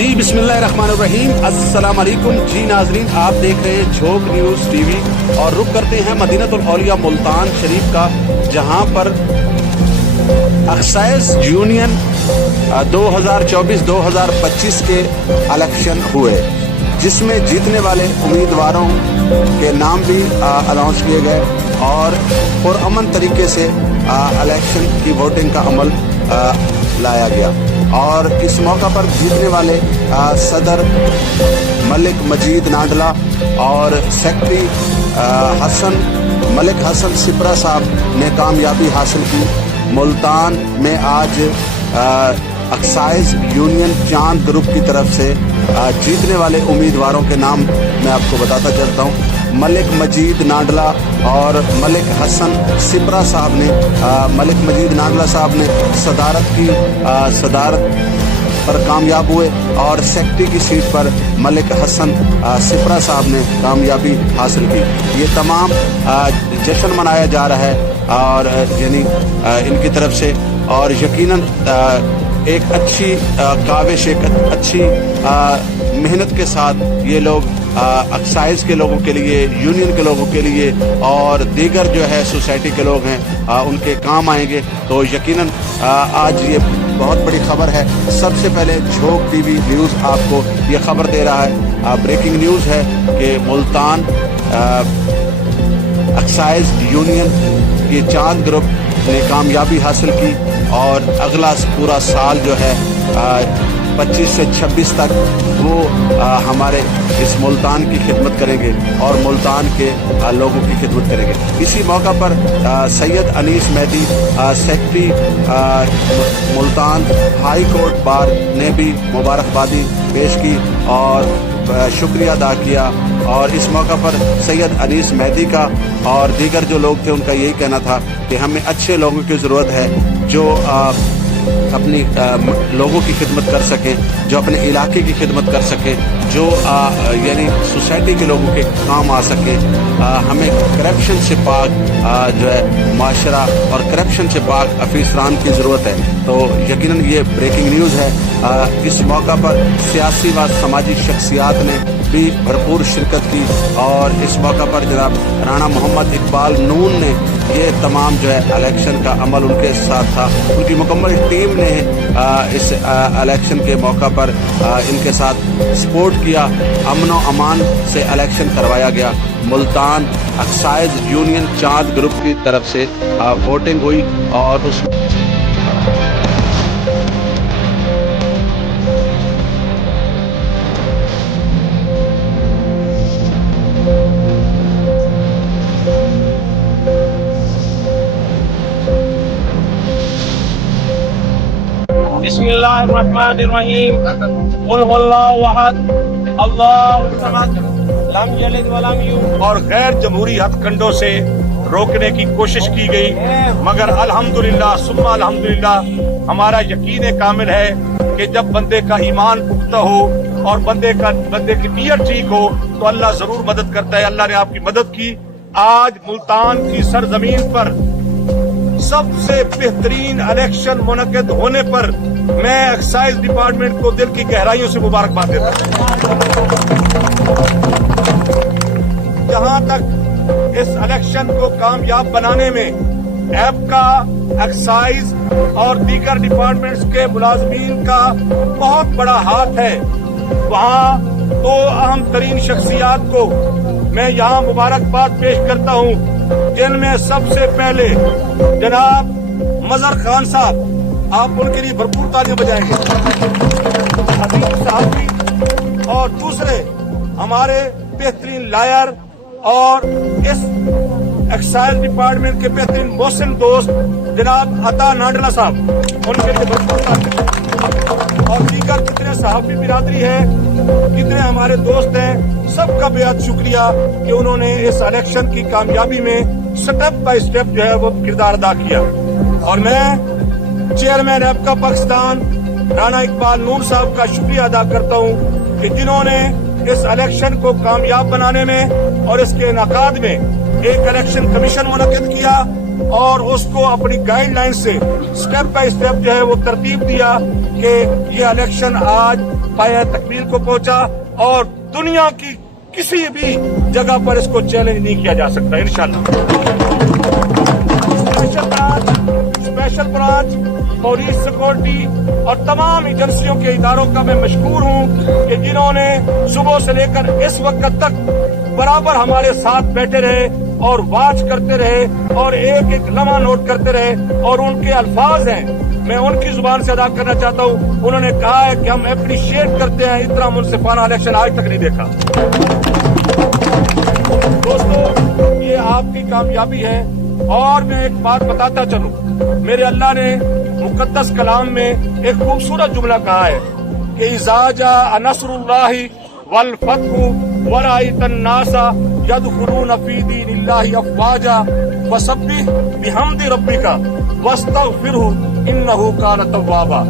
جی بسمillahirrahmanirrahیم، السلام علیکم جی ناظرین، آپ دیکھ رہے ہیں جھوک نیوز ٹی وی اور رخ کرتے ہیں مدینۃ الاولیاء ملتان شریف کا، جہاں پر ایکسائز یونین 2024-2025 کے الیکشن ہوئے، جس میں جیتنے والے امیدواروں کے نام بھی اناؤنس کیے گئے اور پرامن طریقے سے الیکشن کی ووٹنگ کا عمل لایا گیا۔ اور اس موقع پر جیتنے والے صدر ملک مجید نانڈلا اور سیکرٹری ملک حسن سپرا صاحب نے کامیابی حاصل کی۔ ملتان میں آج ایکسائز یونین چاند گروپ کی طرف سے جیتنے والے امیدواروں کے نام میں آپ کو بتاتا چلتا ہوں۔ ملک مجید نانڈلا اور ملک حسن سپرا صاحب نے ملک مجید نانڈلا صاحب نے صدارت پر کامیاب ہوئے اور سیکرٹری کی سیٹ پر ملک حسن سپرا صاحب نے کامیابی حاصل کی۔ یہ تمام جشن منایا جا رہا ہے اور یعنی ان کی طرف سے، اور یقیناً ایک اچھی کاوش، ایک اچھی محنت کے ساتھ یہ لوگ ایکسائز کے لوگوں کے لیے، یونین کے لوگوں کے لیے اور دیگر جو ہے سوسائٹی کے لوگ ہیں ان کے کام آئیں گے۔ تو یقیناً آج یہ بہت بڑی خبر ہے۔ سب سے پہلے جھوک ٹی وی نیوز آپ کو یہ خبر دے رہا ہے، بریکنگ نیوز ہے کہ ملتان ایکسائز یونین یہ چاند گروپ نے کامیابی حاصل کی اور اگلا پورا سال جو ہے 25 سے 26 تک وہ ہمارے اس ملتان کی خدمت کریں گے اور ملتان کے لوگوں کی خدمت کریں گے۔ اسی موقع پر Syed Anees Mehdi secretary Multan high court bar نے بھی مبارکبادی پیش کی اور شکریہ ادا کیا، اور اس موقع پر سید انیس مہدی کا اور دیگر جو لوگ تھے ان کا یہی کہنا تھا کہ ہمیں اچھے لوگوں کی ضرورت ہے جو اپنی لوگوں کی خدمت کر سکیں، جو اپنے علاقے کی خدمت کر سکیں، جو یعنی سوسائٹی کے لوگوں کے کام آ سکیں۔ ہمیں کرپشن سے پاک جو ہے معاشرہ اور کرپشن سے پاک افسران کی ضرورت ہے۔ تو یقیناً یہ بریکنگ نیوز ہے۔ اس موقع پر سیاسی و سماجی شخصیات نے بھی بھرپور شرکت کی اور اس موقع پر جناب رانا محمد اقبال نون نے یہ تمام جو ہے الیکشن کا عمل ان کے ساتھ تھا، ان کی مکمل ٹیم نے اس الیکشن کے موقع پر ان کے ساتھ سپورٹ کیا۔ امن و امان سے الیکشن کروایا گیا۔ ملتان ایکسائز یونین چاند گروپ کی طرف سے ووٹنگ ہوئی اور اس بسم اللہ الرحمن الرحیم، قل هو اللہ احد اللہ الصمد لم یلد ولم یولد۔ اور غیر جمہوری ہتھ کنڈوں سے روکنے کی کوشش کی گئی، مگر الحمدللہ ثم الحمدللہ ہمارا یقین کامل ہے کہ جب بندے کا ایمان پختہ ہو اور بندے کی نیت ٹھیک ہو تو اللہ ضرور مدد کرتا ہے۔ اللہ نے آپ کی مدد کی۔ آج ملتان کی سرزمین پر سب سے بہترین الیکشن منعقد ہونے پر میں ایکسائز ڈپارٹمنٹ کو دل کی گہرائیوں سے مبارکباد دیتا ہوں۔ جہاں تک اس الیکشن کو کامیاب بنانے میں ایپکا، ایکسائز اور دیگر ڈپارٹمنٹس کے ملازمین کا بہت بڑا ہاتھ ہے، وہاں دو اہم ترین شخصیات کو میں یہاں مبارکباد پیش کرتا ہوں، جن میں سب سے پہلے جناب مظہر خان صاحب، آپ ان کے لیے بھرپور تالیاں بجائیں گے، حبیب صاحب بھی، اور دوسرے ہمارے بہترین لائر اور اس ایکسائز ڈپارٹمنٹ کے بہترین محسن دوست جناب عطا نانڈلا صاحب، ان کے لیے بھرپور تالیاں، اور دیگر جتنے صحافی برادری ہے، جتنے ہمارے دوست ہیں، سب کا بے حد شکریہ کہ انہوں نے اس الیکشن کی کامیابی میں سٹیپ بائی سٹیپ جو ہے وہ کردار ادا کیا۔ اور میں چیئرمین ایپکا پاکستان رانا اقبال نون صاحب کا شکریہ ادا کرتا ہوں کہ جنہوں نے اس الیکشن کو کامیاب بنانے میں اور اس کے انعقاد میں ایک الیکشن کمیشن منعقد کیا اور اس کو اپنی گائیڈ لائن سے سٹیپ بائی سٹیپ جو ہے وہ ترتیب دیا کہ یہ الیکشن آج پایہ تکمیل کو پہنچا اور دنیا کی کسی بھی جگہ پر اس کو چیلنج نہیں کیا جا سکتا انشاءاللہ۔ اسپیشل برانچ، پولیس سیکورٹی اور تمام ایجنسیوں کے اداروں کا میں مشکور ہوں کہ جنہوں نے صبح سے لے کر اس وقت تک برابر ہمارے ساتھ بیٹھے رہے اور واچ کرتے رہے اور ایک ایک لمحہ نوٹ کرتے رہے، اور ان کے الفاظ ہیں میں ان کی زبان سے ادا کرنا چاہتا ہوں، انہوں نے کہا ہے کہ ہم اپریشیٹ کرتے ہیں، اتنا منصفانہ الیکشن آج تک نہیں دیکھا۔ دوستو، یہ آپ کی کامیابی ہے، اور میں ایک بات بتاتا چلوں، میرے اللہ نے مقدس کلام میں ایک خوبصورت جملہ کہا ہے کہ اذا جاء نصر اللہ والفتح ورأیت الناس یدخلون فی دین اللہ افواجا فسبح بحمد ربک واستغفرہ انہ کان توابا۔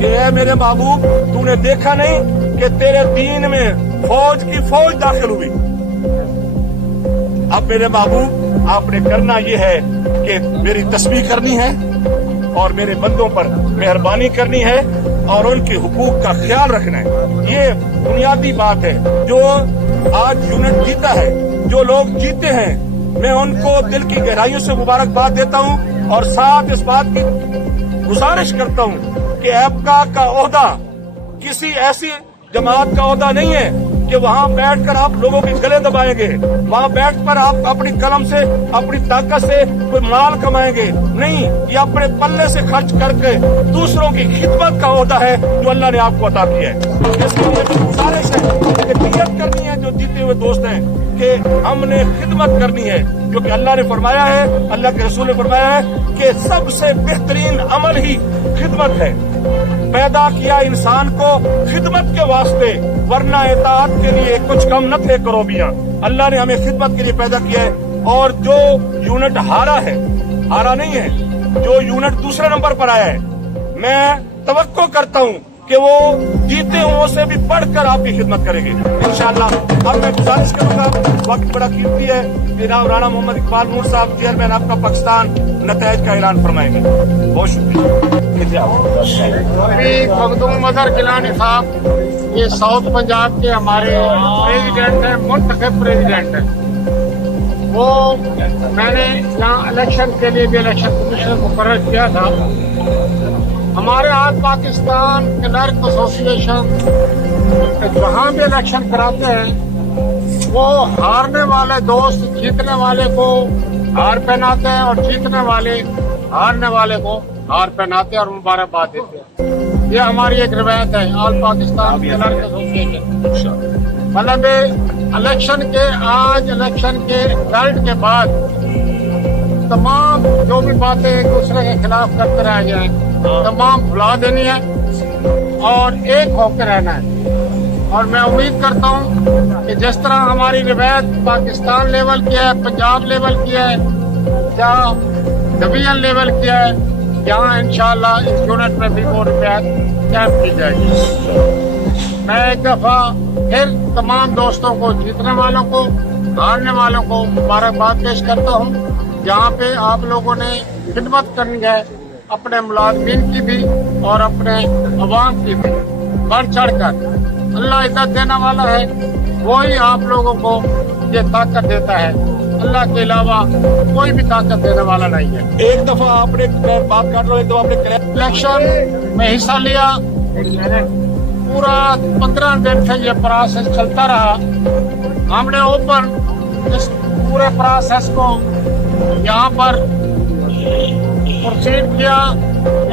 کہ اے میرے محبوب، تو نے دیکھا نہیں کہ تیرے دین میں فوج کی فوج داخل ہوئی؟ اب میرے محبوب، آپ نے کرنا یہ ہے کہ میری تسبیح کرنی ہے اور میرے بندوں پر مہربانی کرنی ہے اور ان کے حقوق کا خیال رکھنا ہے۔ یہ بنیادی بات ہے۔ جو آج یونٹ جیتا ہے، جو لوگ جیتے ہیں، میں ان کو دل کی گہرائیوں سے مبارکباد دیتا ہوں، اور ساتھ اس بات کی گزارش کرتا ہوں کہ ایپکا کا عہدہ کسی ایسی جماعت کا عہدہ نہیں ہے کہ وہاں بیٹھ کر آپ لوگوں کے گلے دبائیں گے، وہاں بیٹھ کر آپ اپنی قلم سے، اپنی طاقت سے کوئی مال کمائیں گے، نہیں، یہ اپنے پلے سے خرچ کر کے دوسروں کی خدمت کا عہدہ ہے جو اللہ نے آپ کو عطا کیا ہے۔ اس کے لیے گزارش ہے کہ نیت کرنی ہے جو جیتے ہوئے دوست ہیں کہ ہم نے خدمت کرنی ہے، کیونکہ اللہ نے فرمایا ہے، اللہ کے رسول نے فرمایا ہے کہ سب سے بہترین عمل ہی خدمت ہے۔ پیدا کیا انسان کو خدمت کے واسطے، ورنہ اطاعت کے لیے کچھ کم نہ تھے کروبیاں۔ اللہ نے ہمیں خدمت کے لیے پیدا کیا ہے، اور جو یونٹ ہارا ہے، ہارا نہیں ہے، جو یونٹ دوسرے نمبر پر آیا ہے، میں توقع کرتا ہوں کہ وہ جیتے ہوں سے بھی بڑھ کر آپ کی خدمت کریں گے انشاءاللہ۔ اب میں گزارش کروں گا، وقت بڑا قیمتی ہے، جناب رانا محمد اقبال نور صاحب چیئرمین آپ کا پاکستان نتائج کا اعلان فرمائیں گے۔ بہت شکریہ۔ مخدوم مظہر گیلانی صاحب یہ ساؤتھ پنجاب کے ہمارے پریزیڈنٹ ہیں، منتخب پریزیڈنٹ ہیں۔ وہ میں نے یہاں الیکشن کے لیے بھی الیکشن کمیشن مقرر کیا تھا۔ ہمارے آج پاکستان کلرک ایسوسیشن جہاں بھی الیکشن کراتے ہیں، وہ ہارنے والے دوست جیتنے والے کو ہار پہناتے ہیں، اور جیتنے والے ہارنے والے کو ہار پہناتے ہیں اور مبارکباد دیتے ہیں۔ یہ ہماری ایک روایت ہے آل پاکستان کلرک ایسوسیشن۔ مطلب الیکشن کے آج الیکشن کے رزلٹ کے بعد تمام جو بھی باتیں ایک دوسرے کے خلاف کرتے رہ جائیں، تمام بھلا دینی ہے اور ایک ہو کے رہنا ہے۔ اور میں امید کرتا ہوں کہ جس طرح ہماری روایت پاکستان لیول کی ہے، پنجاب لیول کی ہے، یا ڈویژن لیول کی ہے، یہاں انشاءاللہ اس یونٹ میں بھی وہ روایت قائم کی جائے گی۔ میں ایک دفعہ پھر تمام دوستوں کو، جیتنے والوں کو، ہارنے والوں کو مبارکباد پیش کرتا ہوں۔ یہاں پہ آپ لوگوں نے خدمت کرنی ہے، اپنے ملازمین کی بھی اور اپنے عوام کی بھی، بڑھ چڑھ کر۔ اللہ عزت دینے والا ہے، وہی آپ لوگوں کو یہ طاقت دیتا ہے، اللہ کے علاوہ کوئی بھی طاقت دینے والا نہیں ہے۔ ایک دفعہ آپ نے بات کر رہا ہوں، ایک دفعہ آپ نے الیکشن میں حصہ لیا، پورا 15 دن سے یہ پروسیس چلتا رہا۔ ہم نے اوپن اس پورے پروسیس کو یہاں پر پروسیڈ کیا،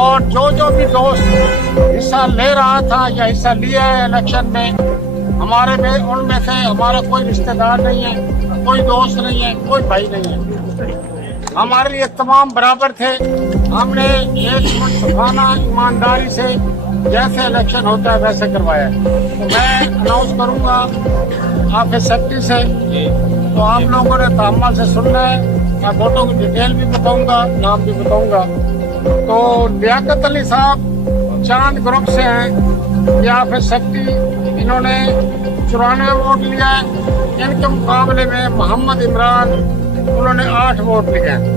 اور جو بھی دوست حصہ لے رہا تھا یا حصہ لیا ہے الیکشن میں، ہمارے میں ان میں سے ہمارا کوئی رشتہ دار نہیں ہے، کوئی دوست نہیں ہے، کوئی بھائی نہیں ہے، ہمارے لیے تمام برابر تھے۔ ہم نے ایک منصفانہ ایمانداری سے جیسے الیکشن ہوتا ہے ویسے کروایا ہے۔ تو میں اناؤنس کروں گا آفس سیکرٹری سے، تو آپ لوگوں نے تحمل سے سننا ہے۔ میں ووٹوں کی ڈیٹیل بھی بتاؤں گا، نام بھی بتاؤں گا۔ تو لیاقت علی صاحب چاند گروپ سے ہیں، یہ آفس سیکرٹری، انہوں نے 94 ووٹ لیا ہے۔ ان کے مقابلے میں محمد عمران، انہوں نے 8 ووٹ لیے ہیں۔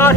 8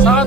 7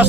10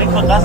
105